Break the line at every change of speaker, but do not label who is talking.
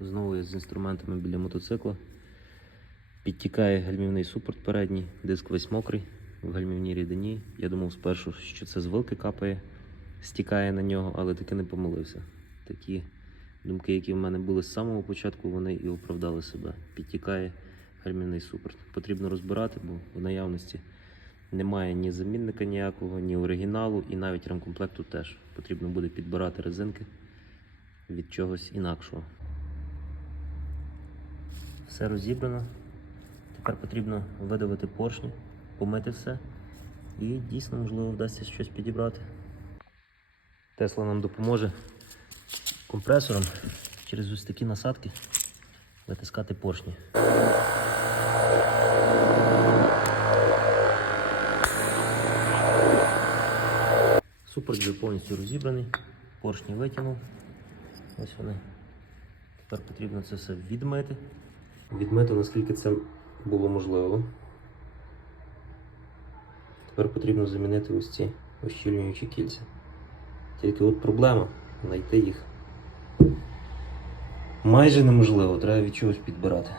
Знову я з інструментами біля мотоцикла. Підтікає гальмівний супорт передній, диск весь мокрий в гальмівній рідині. Я думав спершу, що це з вилки капає, стікає на нього, але таки не помилився. Такі думки, які в мене були з самого початку, вони і оправдали себе. Підтікає гальмівний супорт. Потрібно розбирати, бо в наявності немає ні замінника ніякого, ні оригіналу, і навіть ремкомплекту теж. Потрібно буде підбирати резинки від чогось інакшого. Все розібрано. Тепер потрібно видавити поршні, помити все. І дійсно, можливо, вдасться щось підібрати. Тесла нам допоможе компресором через ось такі насадки витискати поршні. Супер вже повністю розібраний, поршні витягнув. Ось вони. Тепер потрібно це все відмити. Відмити, наскільки це було можливо. Тепер потрібно замінити ось ці ощільнюючі кільця. Тільки от проблема знайти їх. Майже неможливо, треба від чогось підбирати.